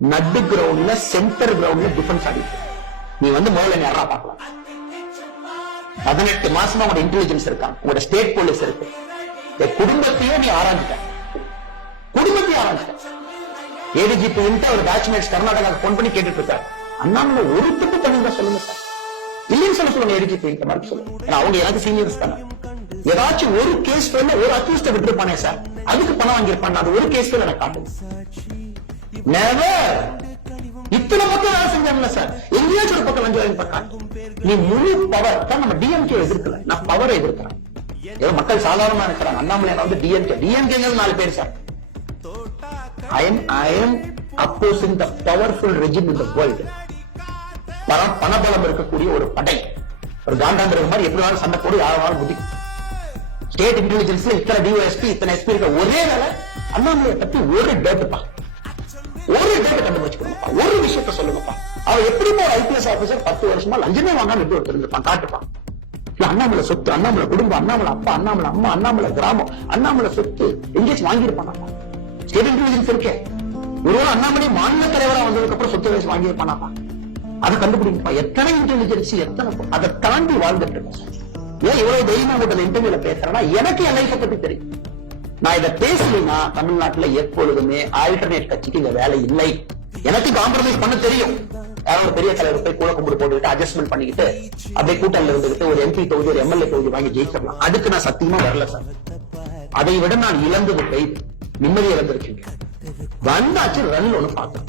நடு கிரவுண்ட்ல சென்டர் கிரவுண்ட்ல டிஃபென்ஸ் ஆடிட்டு நீ வந்து முதல்ல யாரா பார்க்கலாம். 18 மாசமா உங்களோட இன்டெலிஜென்ஸ் இருக்கான், உங்களோட ஸ்டேட் போலீஸ் இருக்கு. குடும்பத்தையே நீ ஆராய்ச்சிட்ட, குடும்பத்தையும் ஆராய்ச்சிட்ட. ஏடிஜிபி ஒரு பேட்ச்மேட்ஸ் கர்நாடகா போன் பண்ணி கேட்டுட்டு இருக்காரு, அண்ணாமலை ஒரு திட்டு பண்ணுங்க சொல்லுங்க சார். இல்லைன்னு சொல்லுங்க ஏடிஜிபி மாதிரி சொல்லுங்க, அவங்க எனக்கு சீனியர்ஸ் தானே. ஏதாச்சும் ஒரு கேஸ் ஒரு அக்யூஸ்ட விட்டுருப்பானே சார், அதுக்கு பணம் வாங்கியிருப்பான், அது ஒரு கேஸ் எனக்கு காட்டுங்க. இத்தனை பக்கம் வேலை செஞ்சாங்கல்ல சார், எங்கேயாச்சும் ஒரு பக்கம் லஞ்சம் பக்கம். நீ முழு பவர் தான். நம்ம டிஎம்கே எதிர்க்கல, நான் பவரை எதிர்க்கிறேன். ஏதோ மக்கள் சாதாரணமா இருக்கிறாங்க. அண்ணாமலை வந்து டிஎம்கே 4 பேர் sir. I am opposing the powerful regime in the world. பணபலம் இருக்கக்கூடிய ஒரு படை, ஒரு காண்டாந்திர மாதிரி எப்படி வேணாலும் சண்டை போடு, யாரும் புத்தி. ஸ்டேட் இன்டெலிஜென்ஸ்ல இத்தனை டிஓஎஸ்பி இத்தனை எஸ்பி இருக்க ஒரே வேலை அண்ணாமலையை பத்தி ஒரு டேட்டுப்பா, ஒரு டேட்டை கண்டுபிடிச்சுக்கணும்ப்பா, ஒரு விஷயத்த சொல்லுங்கப்பா. அவன் எப்படிப்பா ஐபிஎஸ் ஆபீசர் 10 வருஷமா லஞ்சமே வாங்காம எப்படி ஒருத்தர் இருந்திருப்பான் காட்டுப்பான். அண்ணாமலை சொத்து, அண்ணாமலை குடும்பம், அண்ணாமலை அப்பா, அண்ணாமலை அம்மா, அண்ணாமலை கிராமம், அண்ணாமலை சொத்து எங்கேயாச்சும் வாங்கியிருப்பான். ஸ்டேட் இன்டெலிஜென்ஸ் இருக்கே, ஒருவேளை அண்ணாமலை மாநில தலைவரா வந்ததுக்கு அப்புறம் சொத்து வயசு வாங்கியிருப்பானாப்பா. அதை கண்டுபிடிங்கப்பா. எத்தனை இன்டெலிஜென்ஸ், எத்தனை அதை தாண்டி வாழ்ந்துட்டு இருக்கோம். ஏன் இவ்வளவு தைரியமா உங்கள்ட்ட இன்டர்வியூல பேசுறேன்னா, எனக்கு என் லைஃபை பத்தி தெரியும். நான் இதை பேசலைன்னா தமிழ்நாட்டுல எப்பொழுதுமே ஆல்டர்னேட் கட்சிக்கு இங்க வேலை இல்லை. எனக்கு காம்ப்ரமைஸ் பண்ண தெரியும். யாராவது பெரிய தலைவர் போய் கூட கும்பிடு போட்டுக்கிட்டு அட்ஜஸ்ட்மெண்ட் பண்ணிக்கிட்டு அப்படியே கூட்டணியில இருந்துகிட்டு ஒரு எம்பி தொகுதி ஒரு எம்எல்ஏ தொகுதி வாங்கி ஜெயிச்சிடலாம். அதுக்கு நான் சத்தியமா வரல சார். அதை விட நான் இழந்தது நிம்மதியை இழந்திருக்கீங்க. வந்தாச்சு ரன் ஒண்ணு பார்த்தேன்.